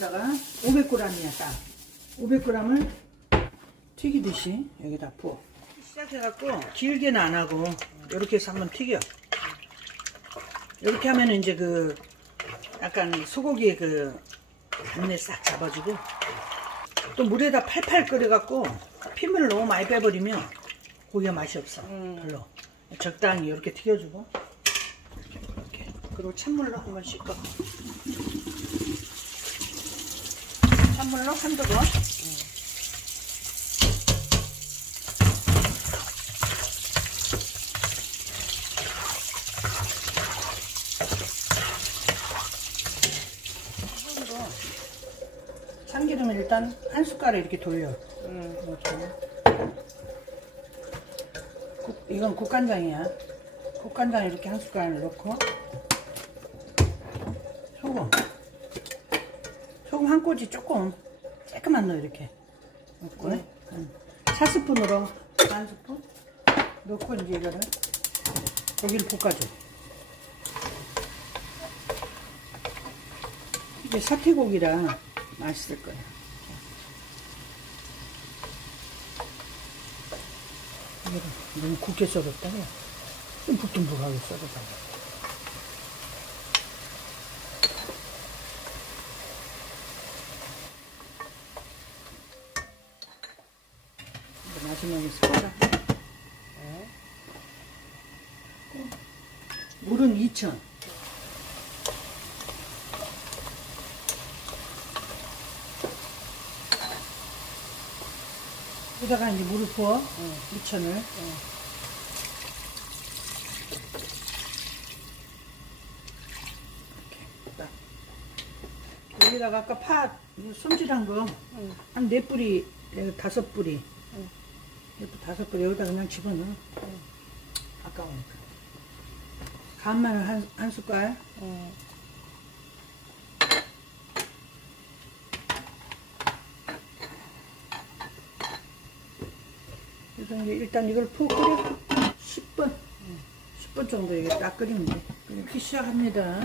여기다가 500g이야 딱. 500g을 튀기듯이 여기다 부어. 시작해갖고 길게는 안 하고 이렇게 해서 한번 튀겨. 이렇게 하면 이제 그 약간 소고기의 그 잡내 싹 잡아주고, 또 물에다 팔팔 끓여갖고 핏물을 너무 많이 빼버리면 고기가 맛이 없어. 별로. 적당히 이렇게 튀겨주고, 이렇게. 그리고 찬물로 한번 씻고, 찬물로 한두 번. 참기름을 일단 한 숟갈을 이렇게 돌려. 이건 국간장이야. 국간장 이렇게 한 숟갈 넣고, 소금 한 꼬지 조금 조금만 넣어. 이렇게 넣고, 사스푼으로 반 스푼 넣고 이제 이거를 고기를 볶아줘. 이게 사태고기라 맛있을 거야. 이거를 너무 굵게 썰었다가 좀 북둥북하게 썰어달라. 마지막에 썰어라. 물은 2천. 여기다가 이제 물을 부어. 2천을. 여기다가 아까 파 손질한 거 한 4뿌리, 5뿌리, 5뿌리 여기다 그냥 집어넣어. 아까우니까. 간마늘 한 숟갈. 그래서 이제 일단 이걸 푹 끓여 10분 정도 이게 딱 끓이면 돼. 끓이기 시작합니다.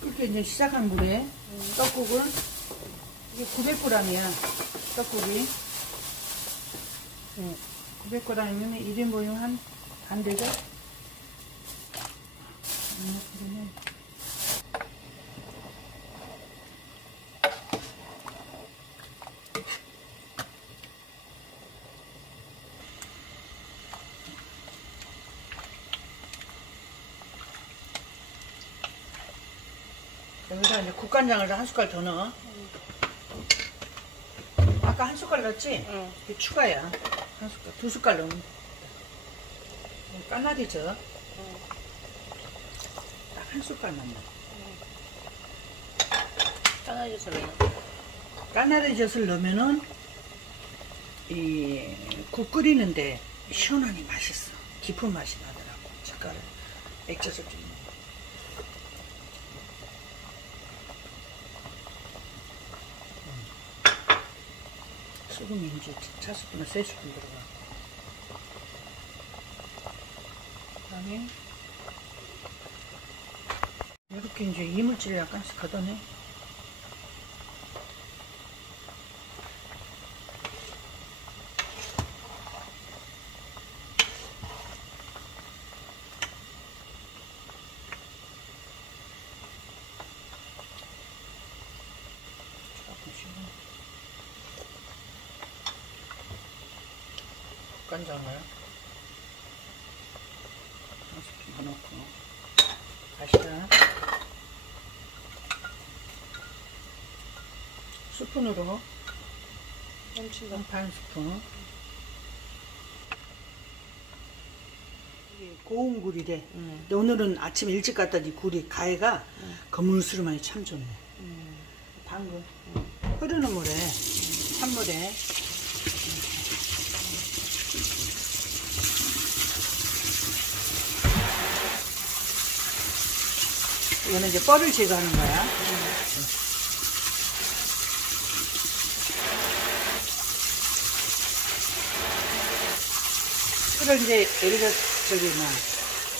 끓게 이제 시작한 물에 떡국을, 이게 900g이야 떡국이. 900g이면 1인분이면 한 반 되죠? 여기다 이제 국간장을 한 숟갈 더 넣어. 아까 한 숟갈 넣었지? 이게 추가야. 한 숟갈, 2숟갈 넣으면 까나리 젓. 딱 한 숟갈만 넣어. 까나리 젓을 넣어. 까나리 젓을 넣으면은 이 국 끓이는데 시원하니 맛있어. 깊은 맛이 나더라고. 젓갈을 액젓을 좀 넣어. 소금이 이제 차스푼에 3스푼 들어가. 그 다음에 이렇게 이제 이물질을 약간씩 걷어내. 간장을 한 스푼 넣고, 다시다 스푼으로 넘친다. 반 스푼. 이게 고운 굴이래. 오늘은 아침 일찍 갔더니 굴이 가해가 거물스름하니 참 좋네. 방금 흐르는 물에, 찬물에 이거는 이제 뻘을 제거하는 거야. 꿀을 이제 여기다 저기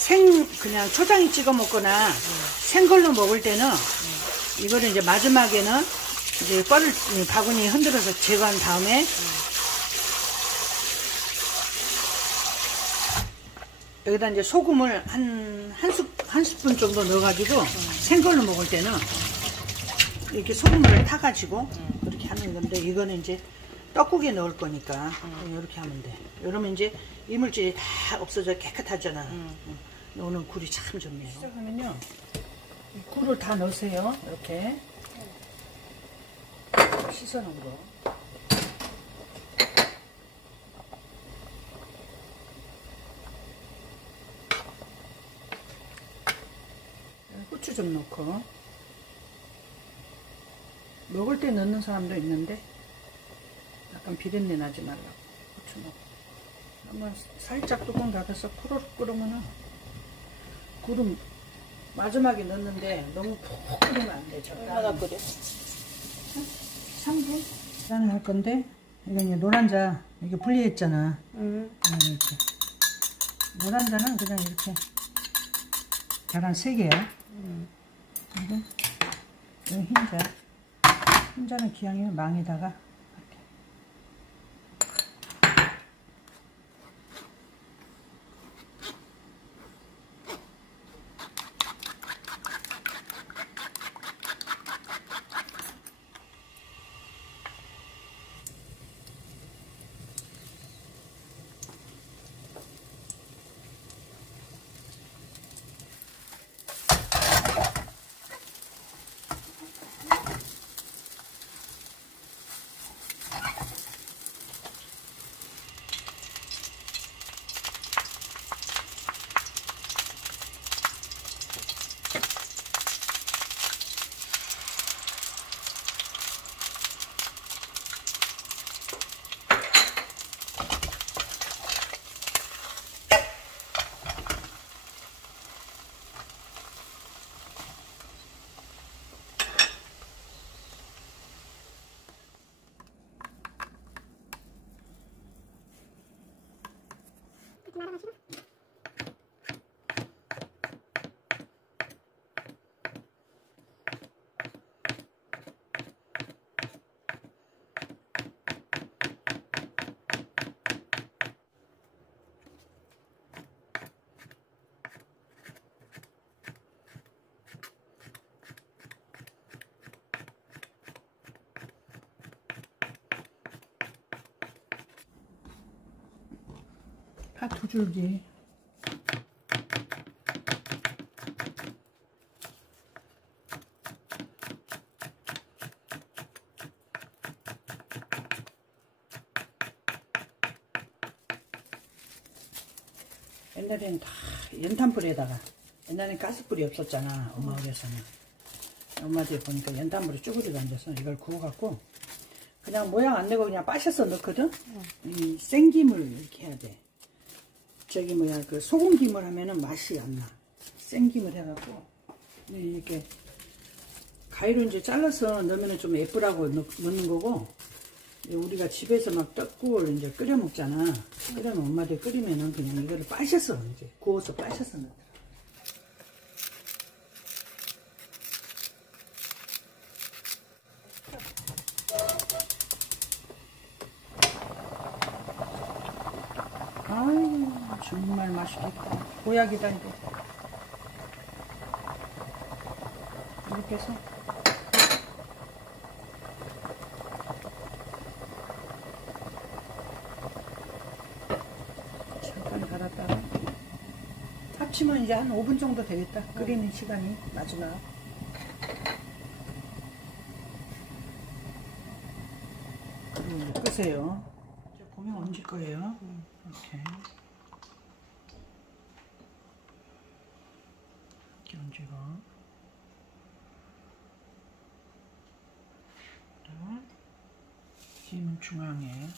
그냥 초장에 찍어 먹거나 생걸로 먹을 때는 이거를 이제 마지막에는 이제 뻘을 바구니 흔들어서 제거한 다음에 여기다 이제 소금을 한 스푼 정도 넣어가지고 생걸로 먹을 때는 이렇게 소금물을 타가지고 그렇게 하는 건데, 이거는 이제 떡국에 넣을 거니까 이렇게 하면 돼. 이러면 이제 이물질이 다 없어져 깨끗하잖아. 오늘 굴이 참 좋네요. 시작하면요, 이 굴을 다 넣으세요. 이렇게 씻어놓은 거. 후추 좀 넣고, 먹을 때 넣는 사람도 있는데 약간 비린내 나지 말라고 후추 넣고, 한번 살짝 뚜껑 닫아서 코로록 끓으면은, 굴은 마지막에 넣는데 너무 푹 끓이면 안 돼. 얼마나 끓여? 3분? 계란을 할 건데, 이거 이제 노란자 이게 분리했잖아. 이렇게 노란자는 그냥 이렇게 계란 3개야. 그리고 이 흰자는 기왕이면 망에다가 이렇게. 파 2줄기. 옛날에는 다 연탄불에다가, 옛날엔 가스불이 없었잖아, 엄마 어려서는. 엄마 집에 보니까 연탄불에 쭈그리고 앉아서 이걸 구워갖고 그냥 모양 안 내고 그냥 빠셔서 넣거든. 이 생김을 이렇게 해야 돼. 저기 뭐야, 그 소금김을 하면은 맛이 안 나. 생김을 해갖고 이렇게 가위로 이제 잘라서 넣으면은 좀 예쁘라고 넣는 거고, 우리가 집에서 막 떡국을 이제 끓여 먹잖아. 그러면 엄마들 끓이면은 그냥 이거를 빠셔서 이제 구워서 빠셔서 넣더라. 아유, 정말 맛있겠다. 보약이다 이거. 이렇게 해서 잠깐 갈았다가 합치면 이제 한 5분 정도 되겠다. 끓이는 시간이 마지막. 그리고 이제 끄세요. 이제 보면 얹을 거예요. 이렇게 얹고, 지금 중앙에